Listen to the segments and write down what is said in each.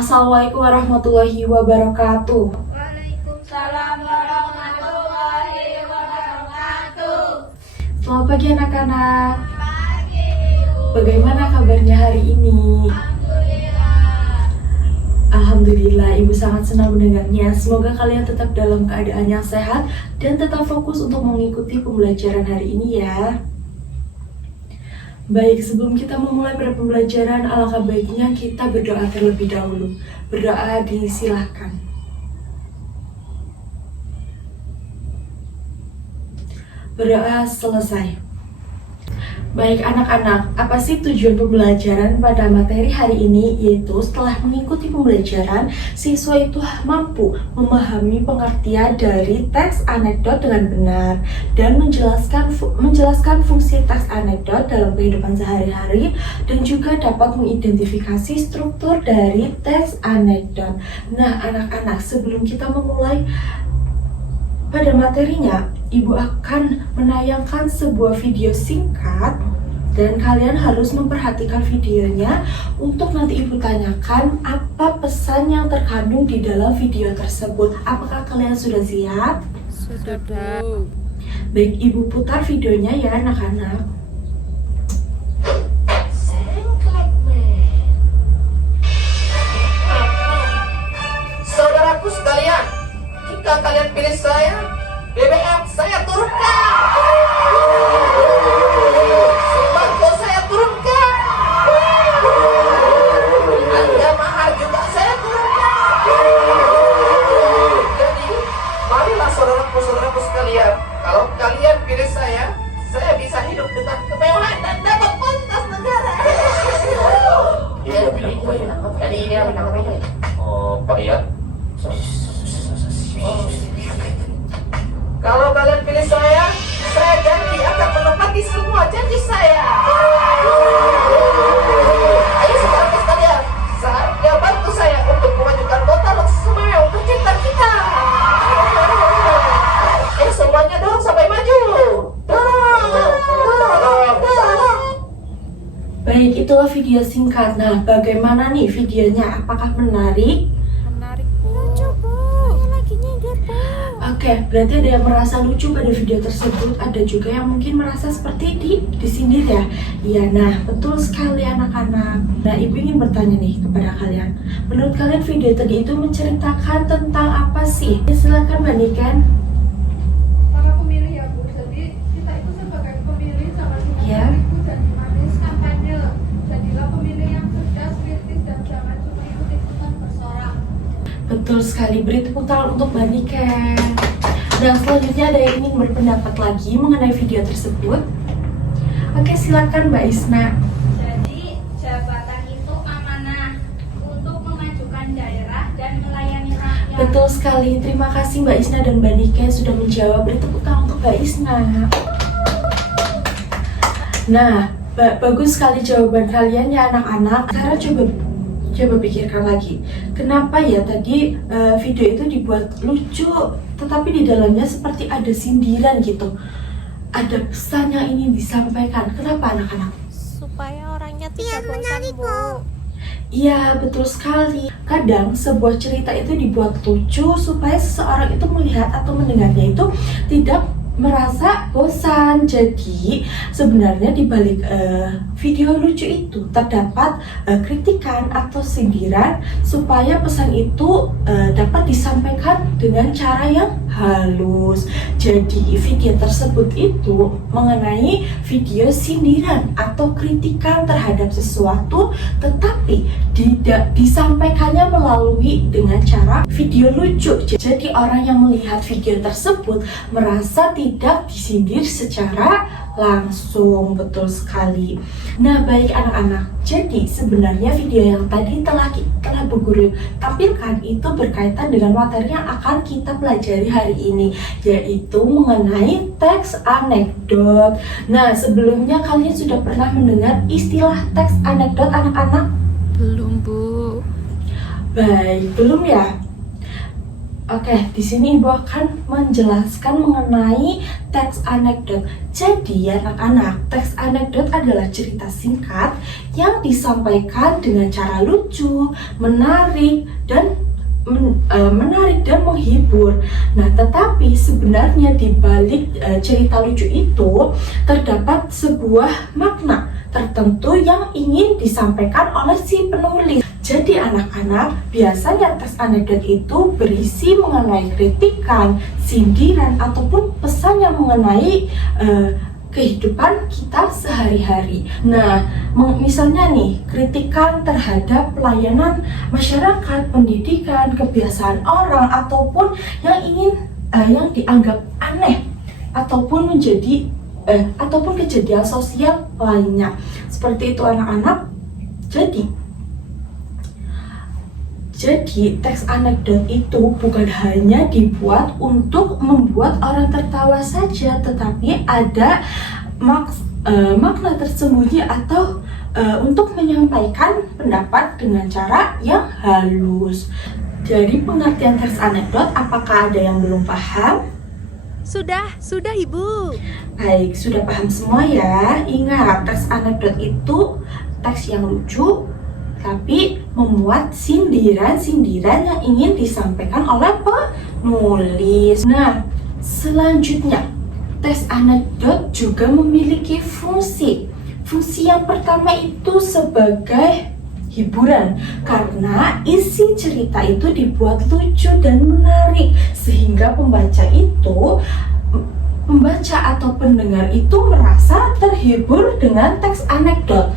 Assalamualaikum warahmatullahi wabarakatuh. Waalaikumsalam warahmatullahi wabarakatuh. Selamat pagi anak-anak. Pagi, Ibu. Bagaimana kabarnya hari ini? Alhamdulillah. Alhamdulillah, Ibu sangat senang mendengarnya. Semoga kalian tetap dalam keadaan yang sehat dan tetap fokus untuk mengikuti pembelajaran hari ini ya. Baik, sebelum kita memulai pada pembelajaran, alangkah baiknya kita berdoa terlebih dahulu. Berdoa disilahkan. Berdoa selesai. Baik anak-anak, apa sih tujuan pembelajaran pada materi hari ini? Yaitu setelah mengikuti pembelajaran, siswa itu mampu memahami pengertian dari teks anekdot dengan benar dan menjelaskan fungsi teks anekdot dalam kehidupan sehari-hari dan juga dapat mengidentifikasi struktur dari teks anekdot. Nah anak-anak, sebelum kita memulai pada materinya, Ibu akan menayangkan sebuah video singkat dan kalian harus memperhatikan videonya untuk nanti Ibu tanyakan apa pesan yang terkandung di dalam video tersebut. Apakah kalian sudah siap? Sudah. Baik, Ibu putar videonya ya anak-anak. Saudaraku sekalian, jika kalian pilih saya, BBM saya turunkan, sembako saya turunkan, harga mahal juga saya turunkan. Jadi, marilah saudaraku sekalian, kalau kalian pilih saya bisa hidup dengan kemewahan dan dapat kualitas negara. Iya, pilih saya. Jadi dia menang apa? Oh, Pak Iya. Kalau kalian pilih saya janji akan menepati semua janji saya. Ayo saudara sekalian, saatnya bantu saya untuk memajukan kota Semarang tercinta kita. Ayo semuanya dorong sampai maju. Dorong. Baik, itulah video singkat. Nah, bagaimana nih videonya? Apakah menarik? Menarik, Bu. Lucu, Bu. Saya lagi nyindir, Bu. Oke, berarti ada yang merasa lucu pada video tersebut, ada juga yang mungkin merasa seperti disindir ya. Iya, nah betul sekali anak-anak. Nah, Ibu ingin bertanya nih kepada kalian. Menurut kalian video tadi itu menceritakan tentang apa sih? Silakan bandingkan. Para pemilih ya Bu, jadi kita itu sebagai pemilih sama-sama Ya. itu dan manis kampanye. Jadilah pemilih yang cerdas, kritis dan jangan cuma ikut-ikutan bersorak. Betul sekali, beri tepuk tangan untuk Mbak Niken. Dan selanjutnya ada yang ingin berpendapat lagi mengenai video tersebut. Oke, silakan Mbak Isna. Jadi, jabatan itu amanah untuk memajukan daerah dan melayani rakyat. Betul sekali, terima kasih Mbak Isna dan Mbak Niken sudah menjawab. Beri tepuk tangan untuk Mbak Isna. Nah, bagus sekali jawaban kalian ya anak-anak. Sekarang coba pikirkan lagi, kenapa ya tadi video itu dibuat lucu, tetapi di dalamnya seperti ada sindiran gitu, ada pesan yang ingin disampaikan. Kenapa anak-anak? Supaya orangnya tidak bosan, Bu. Iya, betul sekali. Kadang sebuah cerita itu dibuat lucu supaya seseorang itu melihat atau mendengarnya itu tidak merasa bosan. Jadi sebenarnya di balik video lucu itu terdapat kritikan atau sindiran supaya pesan itu dapat disampaikan dengan cara yang halus. Jadi video tersebut itu mengenai video sindiran atau kritikan terhadap sesuatu, tetapi tidak disampaikannya melalui dengan cara video lucu. Jadi orang yang melihat video tersebut merasa tidak disindir secara langsung. Betul sekali. Nah, baik anak-anak, jadi sebenarnya video yang tadi telah Bu Guru tampilkan itu berkaitan dengan materi yang akan kita pelajari hari ini, yaitu mengenai teks anekdot. Nah, sebelumnya kalian sudah pernah mendengar istilah teks anekdot anak-anak? Belum, Bu. Baik, belum ya? Oke, di sini Ibu akan menjelaskan mengenai teks anekdot. Jadi anak-anak, teks anekdot adalah cerita singkat yang disampaikan dengan cara lucu, menarik dan menghibur. Nah, tetapi sebenarnya di balik cerita lucu itu terdapat sebuah makna tertentu yang ingin disampaikan oleh si penulis. Jadi anak-anak, biasanya teks anekdot itu berisi mengenai kritikan, sindiran ataupun pesan yang mengenai kehidupan kita sehari-hari. Nah, misalnya nih, kritikan terhadap pelayanan masyarakat, pendidikan, kebiasaan orang, ataupun yang dianggap aneh ataupun ataupun kejadian sosial lainnya. Seperti itu anak-anak. Jadi teks anekdot itu bukan hanya dibuat untuk membuat orang tertawa saja, tetapi ada makna tersembunyi atau untuk menyampaikan pendapat dengan cara yang halus. Dari pengertian teks anekdot, apakah ada yang belum paham? Sudah Ibu. Baik, sudah paham semua ya. Ingat, teks anekdot itu teks yang lucu, tapi memuat sindiran-sindiran yang ingin disampaikan oleh penulis. Nah, selanjutnya, teks anekdot juga memiliki fungsi. Fungsi yang pertama itu sebagai hiburan, karena isi cerita itu dibuat lucu dan menarik, sehingga pembaca atau pendengar itu merasa terhibur dengan teks anekdot.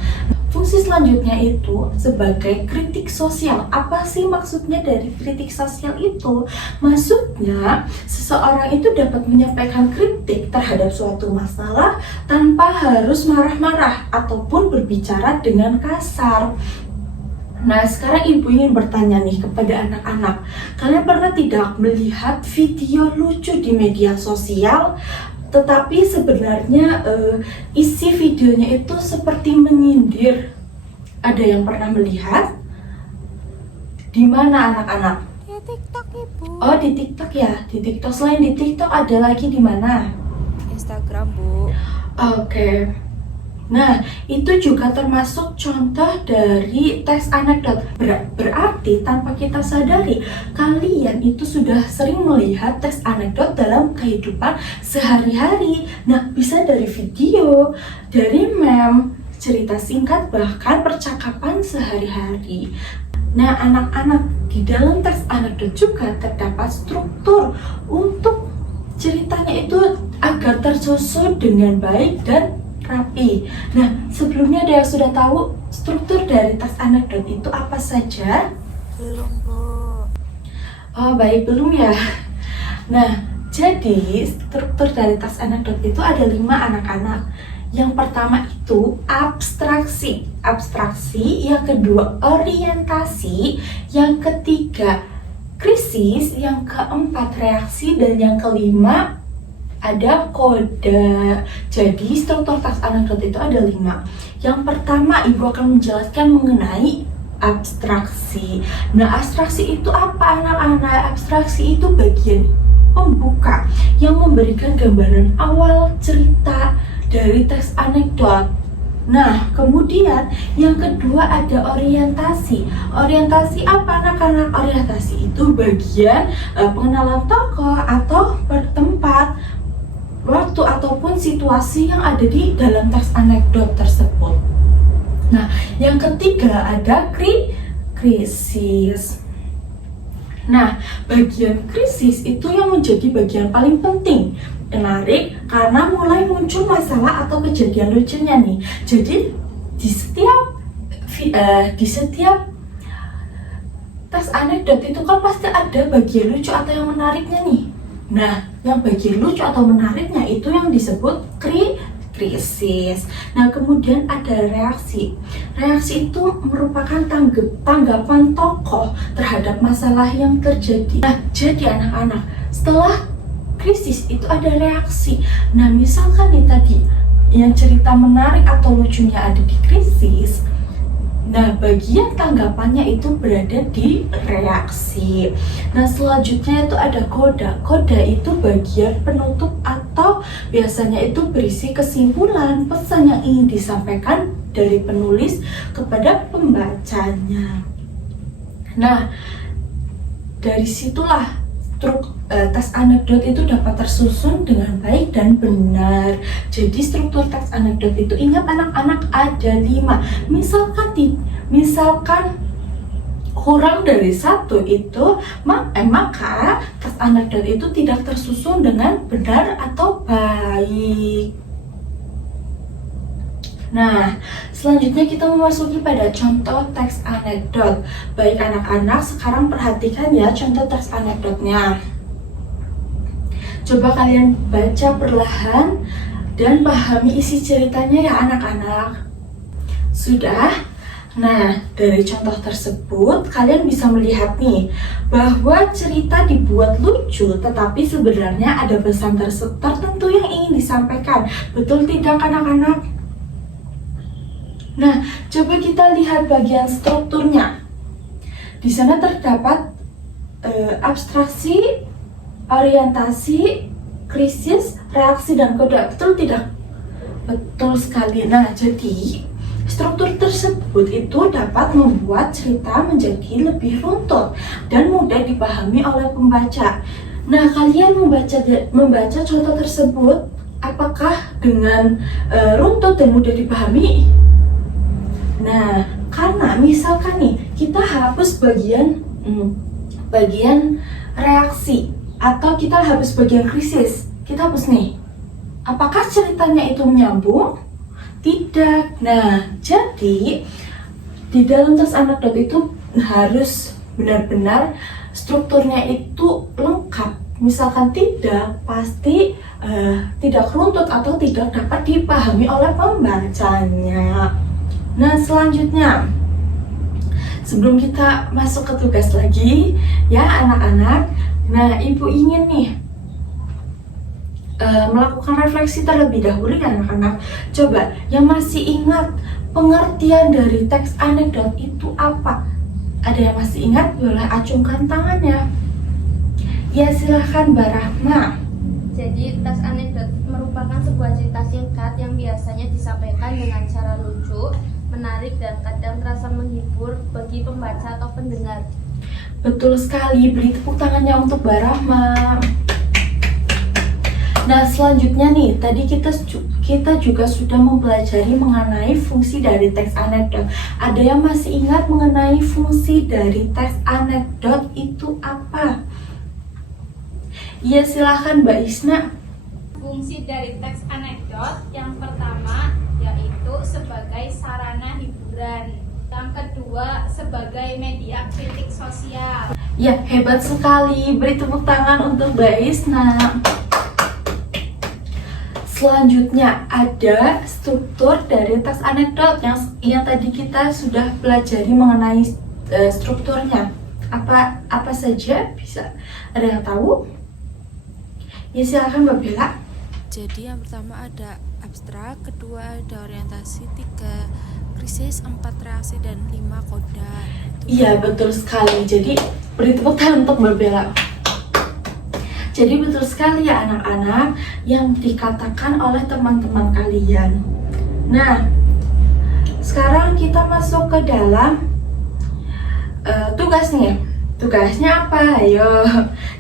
Fungsi selanjutnya itu sebagai kritik sosial. Apa sih maksudnya dari kritik sosial itu? Maksudnya, seseorang itu dapat menyampaikan kritik terhadap suatu masalah tanpa harus marah-marah ataupun berbicara dengan kasar. Nah, sekarang Ibu ingin bertanya nih kepada anak-anak. Kalian pernah tidak melihat video lucu di media sosial? Tetapi sebenarnya isi videonya itu seperti menyindir. Ada yang pernah melihat? Di mana anak-anak? Di TikTok Ibu. Oh, di TikTok ya. Di TikTok, selain di TikTok ada lagi di mana? Instagram Bu. Oke. Nah, itu juga termasuk contoh dari teks anekdot. Berarti tanpa kita sadari, kalian itu sudah sering melihat teks anekdot dalam kehidupan sehari-hari. Nah, bisa dari video, dari meme, cerita singkat, bahkan percakapan sehari-hari. Nah, anak-anak, di dalam teks anekdot juga terdapat struktur untuk ceritanya itu agar tersusun dengan baik dan rapi. Nah, sebelumnya ada yang sudah tahu struktur dari teks anekdot itu apa saja? Belum Bu. Oh, baik, belum ya. Nah, jadi struktur dari teks anekdot itu ada 5 anak-anak. Yang pertama itu abstraksi. Yang kedua orientasi. Yang ketiga krisis. Yang keempat reaksi. Dan yang kelima ada kode. Jadi struktur teks anekdot itu ada 5. Yang pertama, Ibu akan menjelaskan mengenai abstraksi. Nah, abstraksi itu apa anak-anak? Abstraksi itu bagian pembuka yang memberikan gambaran awal cerita dari teks anekdot. Nah, kemudian yang kedua ada orientasi. Orientasi apa anak-anak? Orientasi itu bagian pengenalan tokoh atau tempat, waktu ataupun situasi yang ada di dalam teks anekdot tersebut. Nah, yang ketiga ada krisis. Nah, bagian krisis itu yang menjadi bagian paling penting, menarik karena mulai muncul masalah atau kejadian lucunya nih. Jadi di setiap teks anekdot itu kan pasti ada bagian lucu atau yang menariknya nih. Nah, yang bagian lucu atau menariknya itu yang disebut krisis. Nah, kemudian ada reaksi. Reaksi itu merupakan tanggapan tokoh terhadap masalah yang terjadi. Nah, jadi anak-anak, setelah krisis itu ada reaksi. Nah, misalkan nih tadi yang cerita menarik atau lucunya ada di krisis. Nah, bagian tanggapannya itu berada di reaksi. Nah, selanjutnya itu ada koda. Koda itu bagian penutup atau biasanya itu berisi kesimpulan pesan yang ingin disampaikan dari penulis kepada pembacanya. Nah, dari situlah teks anekdot itu dapat tersusun dengan baik dan benar. Jadi struktur teks anekdot itu, ingat anak-anak, ada 5. Misalkan kurang dari 1 itu, maka teks anekdot itu tidak tersusun dengan benar atau baik. Nah, selanjutnya kita memasuki pada contoh teks anekdot. Baik anak-anak, sekarang perhatikan ya contoh teks anekdotnya. Coba kalian baca perlahan dan pahami isi ceritanya ya anak-anak. Sudah? Nah, dari contoh tersebut kalian bisa melihat nih bahwa cerita dibuat lucu, tetapi sebenarnya ada pesan tertentu yang ingin disampaikan. Betul tidak anak-anak? Nah, coba kita lihat bagian strukturnya. Di sana terdapat abstraksi, orientasi, krisis, reaksi, dan koda. Betul tidak? Betul sekali. Nah, jadi struktur tersebut itu dapat membuat cerita menjadi lebih runtut dan mudah dipahami oleh pembaca. Nah, kalian membaca contoh tersebut, apakah dengan runtut dan mudah dipahami? Nah, karena misalkan nih kita hapus bagian reaksi atau kita hapus bagian krisis, kita hapus nih. Apakah ceritanya itu menyambung? Tidak. Nah, jadi di dalam teks anekdot itu harus benar-benar strukturnya itu lengkap. Misalkan tidak, pasti tidak runtut atau tidak dapat dipahami oleh pembacanya. Nah, selanjutnya, sebelum kita masuk ke tugas lagi ya anak-anak, nah ibu ingin nih melakukan refleksi terlebih dahulu ya anak-anak. Coba yang masih ingat pengertian dari teks anekdot itu apa? Ada yang masih ingat? Boleh acungkan tangannya. Ya, silahkan Mbak Rahma. Jadi, teks anekdot merupakan sebuah cerita singkat yang biasanya disampaikan dengan cara lucu, menarik, dan kadang terasa menghibur bagi pembaca atau pendengar. Betul sekali, beri tepuk tangannya untuk Mbak Rahma. Nah, selanjutnya nih, tadi kita juga sudah mempelajari mengenai fungsi dari teks anekdot. Ada yang masih ingat mengenai fungsi dari teks anekdot itu apa? Iya, silahkan Mbak Isna. Fungsi dari teks anekdot yang pertama yaitu sebagai sarana hiburan. Yang kedua sebagai media kritik sosial. Ya, hebat sekali. Beri tepuk tangan untuk Mbak Isna. Selanjutnya ada struktur dari teks anekdot yang tadi kita sudah pelajari mengenai strukturnya. Apa saja? Bisa ada yang tahu? Ya, silakan Mbak Bella. Jadi yang pertama ada abstrak, kedua ada orientasi, 3 krisis, 4 reaksi, dan 5 koda. Iya, betul sekali. Jadi beri tepuk tangan untuk Mbak Bella. Jadi betul sekali ya anak-anak yang dikatakan oleh teman-teman kalian. Nah, sekarang kita masuk ke dalam tugasnya. Tugasnya apa? Ayo.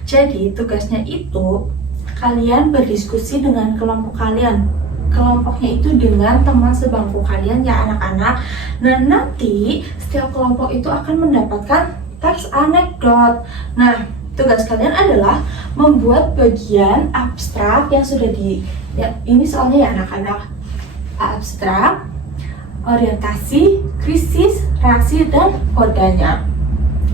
Jadi tugasnya itu kalian berdiskusi dengan kelompok kalian. Kelompoknya itu dengan teman sebangku kalian ya anak-anak. Nah, nanti setiap kelompok itu akan mendapatkan teks anekdot. Nah, tugas kalian adalah membuat bagian abstrak yang sudah ini soalnya ya anak-anak. Abstrak, orientasi, krisis, reaksi, dan kodanya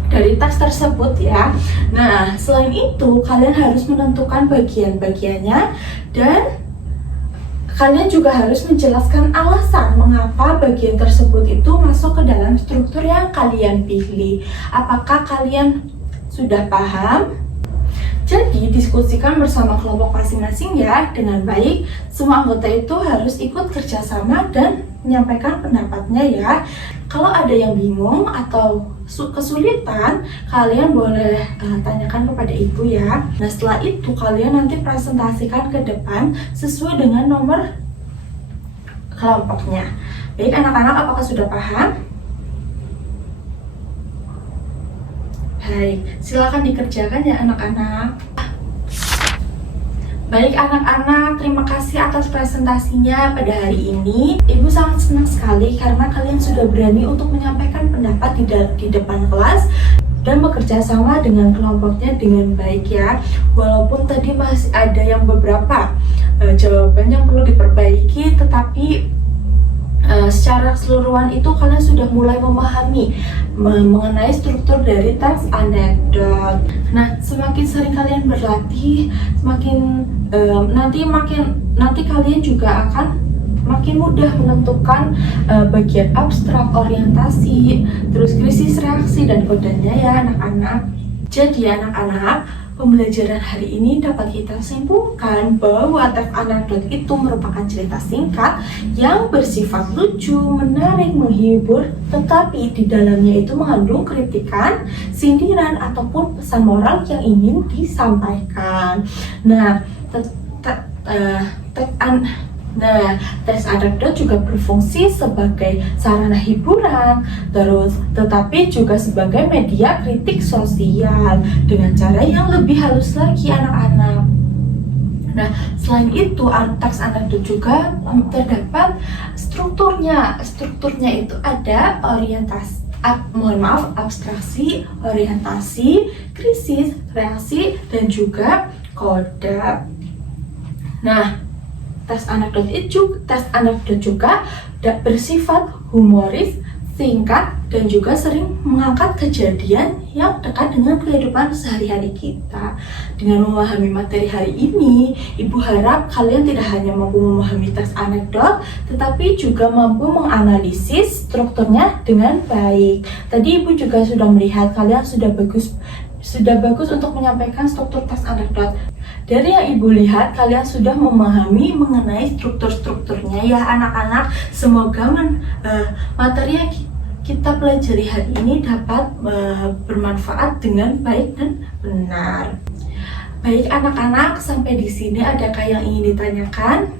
dari teks tersebut ya. Nah, selain itu kalian harus menentukan bagian-bagiannya dan kalian juga harus menjelaskan alasan mengapa bagian tersebut itu masuk ke dalam struktur yang kalian pilih. Apakah kalian sudah paham? Jadi diskusikan bersama kelompok masing-masing ya dengan baik. Semua anggota itu harus ikut kerjasama dan menyampaikan pendapatnya ya. Kalau ada yang bingung atau kesulitan, kalian boleh tanyakan kepada ibu ya. Nah, setelah itu kalian nanti presentasikan ke depan sesuai dengan nomor kelompoknya. Baik anak-anak, apakah sudah paham? Baik, silakan dikerjakan ya anak-anak. Baik anak-anak, terima kasih atas presentasinya pada hari ini. Ibu sangat senang sekali karena kalian sudah berani untuk menyampaikan pendapat di depan kelas dan bekerja sama dengan kelompoknya dengan baik ya. Walaupun tadi masih ada yang beberapa jawaban yang perlu diperbaiki, tetapi secara keseluruhan itu kalian sudah mulai memahami mengenai struktur dari teks anekdot. Nah, semakin sering kalian berlatih, nanti kalian juga akan makin mudah menentukan bagian abstrak, orientasi, terus krisis reaksi dan kodenya ya anak-anak. Jadi anak-anak, pembelajaran hari ini dapat kita simpulkan bahwa teks anekdot itu merupakan cerita singkat yang bersifat lucu, menarik, menghibur, tetapi di dalamnya itu mengandung kritikan, sindiran, ataupun pesan moral yang ingin disampaikan. Nah, teks anekdot juga berfungsi sebagai sarana hiburan, tetapi juga sebagai media kritik sosial dengan cara yang lebih halus lagi anak-anak. Nah, selain itu teks anekdot juga terdapat strukturnya. Strukturnya itu ada abstraksi, orientasi, krisis, reaksi, dan juga kode. Nah, teks anekdot juga bersifat humoris, singkat, dan juga sering mengangkat kejadian yang dekat dengan kehidupan sehari-hari kita. Dengan memahami materi hari ini, Ibu harap kalian tidak hanya mampu memahami teks anekdot, tetapi juga mampu menganalisis strukturnya dengan baik. Tadi Ibu juga sudah melihat kalian sudah bagus untuk menyampaikan struktur teks anekdot. Dari yang Ibu lihat, kalian sudah memahami mengenai struktur-strukturnya ya anak-anak. Semoga materi yang kita pelajari hari ini dapat bermanfaat dengan baik dan benar. Baik anak-anak, sampai di sini adakah yang ingin ditanyakan?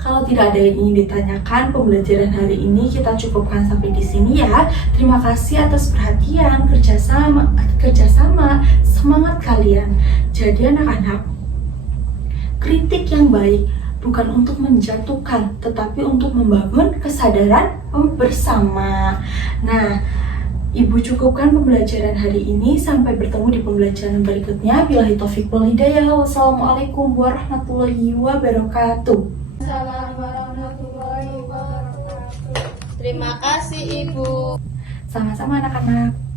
Kalau tidak ada yang ingin ditanyakan, pembelajaran hari ini kita cukupkan sampai di sini ya. Terima kasih atas perhatian, kerjasama, semangat kalian. Jadi anak-anak, kritik yang baik bukan untuk menjatuhkan, tetapi untuk membangun kesadaran bersama. Nah, Ibu cukupkan pembelajaran hari ini. Sampai bertemu di pembelajaran berikutnya. Billahi taufiq wal hidayah. Wassalamualaikum warahmatullahi wabarakatuh. Assalamualaikum warahmatullahi wabarakatuh. Terima kasih Ibu. Sama-sama anak-anak.